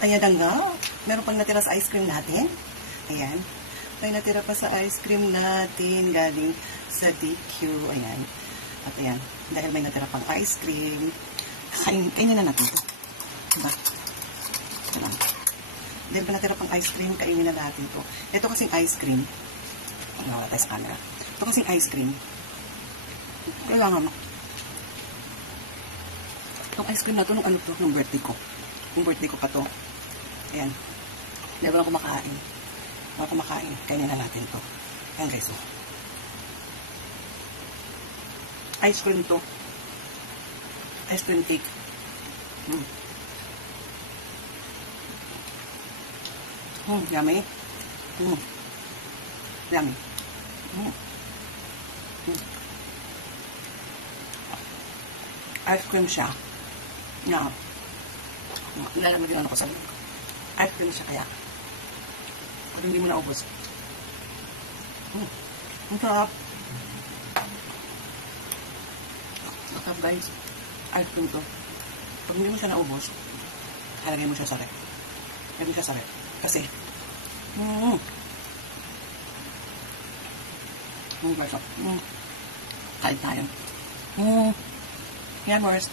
Ayan na nga. Meron pang natira sa ice cream natin. Ayan. May natira pa sa ice cream natin galing sa DQ. Ayan. At ayan. Dahil may natira pang ice cream. Kainin na natin ito. Diba? Diba? Dahil may natira pang ice cream, kainin na natin ito. Ito kasing ice cream. Wala tayo sa camera. Ito kasing ice cream. Kailangan mo. Itong ice cream na ito, nung ano to, nung birthday ko. Yung birthday ko pa to. Ayan. Hindi ba kumakain? Wala kumakain. Kainin na natin to. Ayan guys. Oh. Ice cream to. Ice cream cake. Yummy. Yummy. Ice cream siya. Yeah. Nilalagyan ako sa ice cream siya kaya. Pag hindi mo naubos. Ang sarap. Masarap guys. Ice cream to. Pag hindi mo siya naubos, halagay mo siya sa rep. Halagay mo siya sa rep. Kasi, masarap. Kain tayo. Yan, Mars.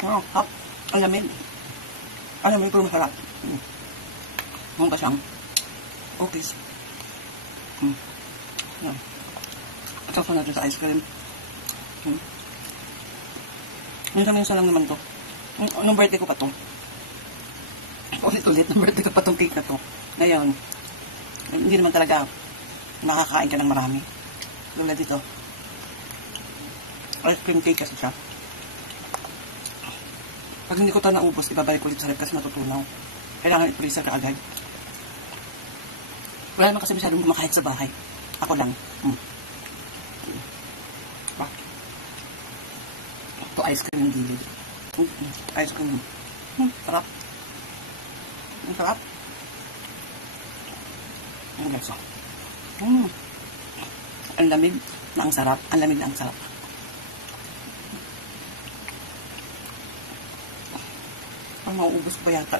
Hap. Alamin. Alamin pero masarap. Ang kasang cookies. Yan. At saka natin sa ice cream. Minsan lang naman to. Nung birthday ko pa to. Ulit-ulit, nung birthday ko pa tong cake na to. Ngayon, hindi naman talaga makakain ka ng marami. Tulad dito. Ice cream cake kasi siya. Pag hindi ko ito naubos, ibabalik ulit sa rep kasi natutunaw. Kailangan i-freezer ka agad. Wala naman kasi masyadong kumakain sa bahay. Ako lang. Ito ice cream ng gilid. Ice cream. Sarap. Ang sarap. Ang gaso. Ang lamig na ang sarap. Ang lamig na ang sarap. Ang mauubos ko ba yata?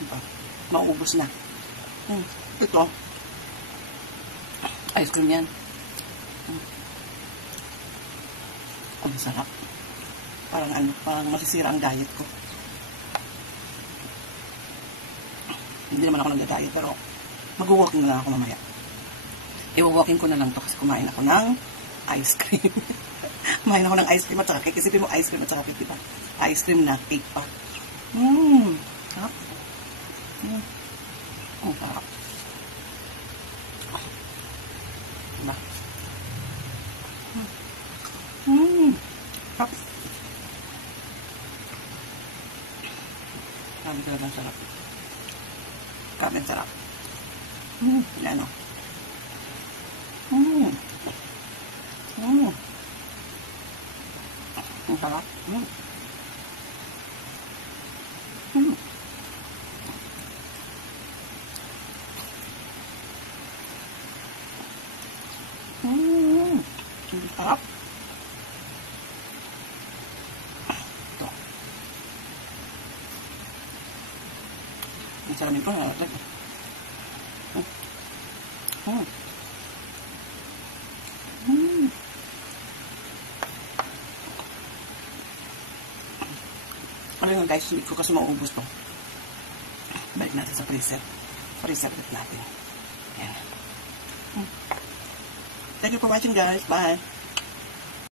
Diba? Mauubos na. Ito. Ice cream yan. Ang sarap. Parang masisira ang diet ko. Hindi naman ako nag-diet, pero mag-walking na lang ako mamaya. I-walking ko na lang to kasi kumain ako ng ice cream. Kumain ako ng ice cream at saka cake. Isipin mo ice cream at saka cake, diba? Ice cream na cake pa. Sarap. Ang sarap. Diba? Sarap. Kami talagang sarap. Kami sarap. Yan o. Ang sarap. Ang sarap. Ito. Ang sarap nito. Ano yun guys, hindi ko kasi maubos to. Balik natin sa freezer. Freezer natin. Ayan. Thank you for watching guys. Bye.